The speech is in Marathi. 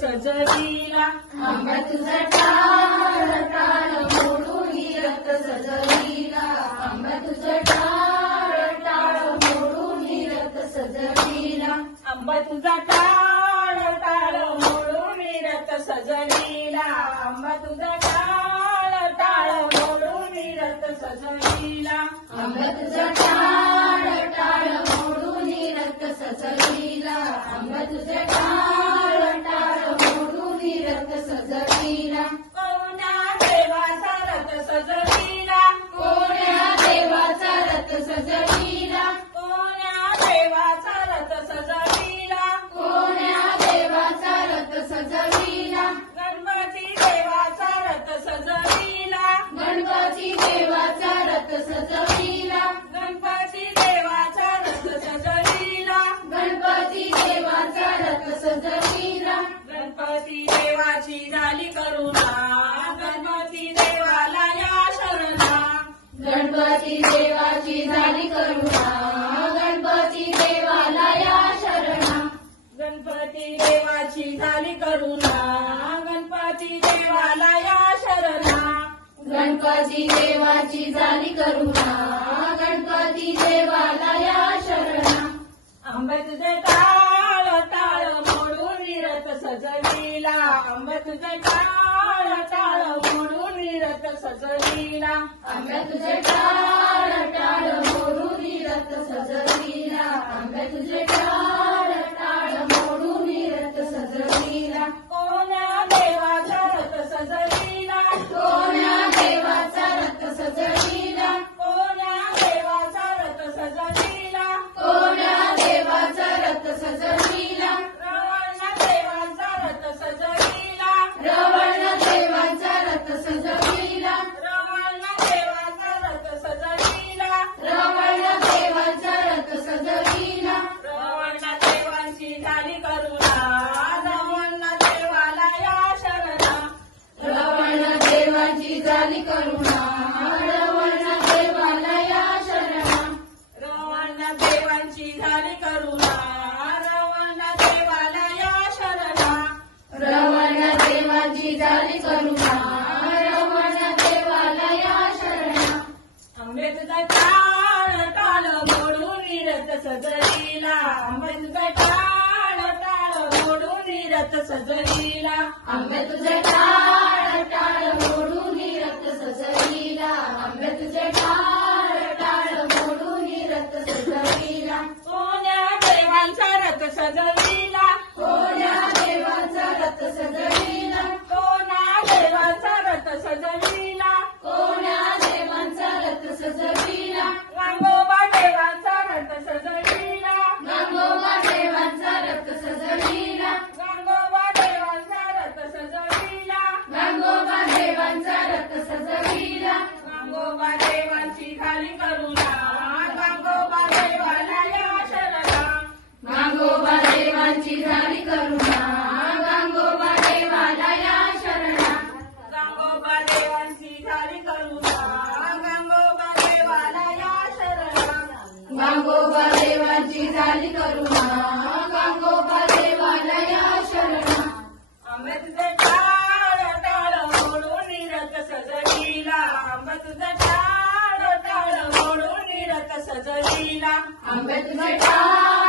सजविला. थांब तुझा टाळ टाळ मोडून रक्त सजविला. थांब तुझा टाळ टाळ मोडून रक्त सजविला. आंब तुझा टाळ टाळ मोडून रक्त सजविला. आंब तुझा टाळ टाळ मोडून रक्त सजविला. आंब तुझा टाळ झाली करुणा गणपती देवाला या शरणा. गणपती देवाची झाली करुणा गणपती देवाला या शरणा. आंबे तुझे टाळ टाळ मोडून निरत सजविला. आंबे तुझे टाळ टाळ मोडून निरत सजविला. आंबे तुझे टाळ टाळ मोडून निरत सजविला. आंबे तुझे टाळ झाली करुणा रमण देवाला या शरणा. आंबेचा काळ काळ मोडून निरत सजरीला. आंबेचा काळ काळ आंबे तुझे काळ काळ मोडून निरत सजरीला. आंबे तुझे काळ तुझा टाळ टाळ म्हणून निरत सजलीला आंब्या तुझा टाळ.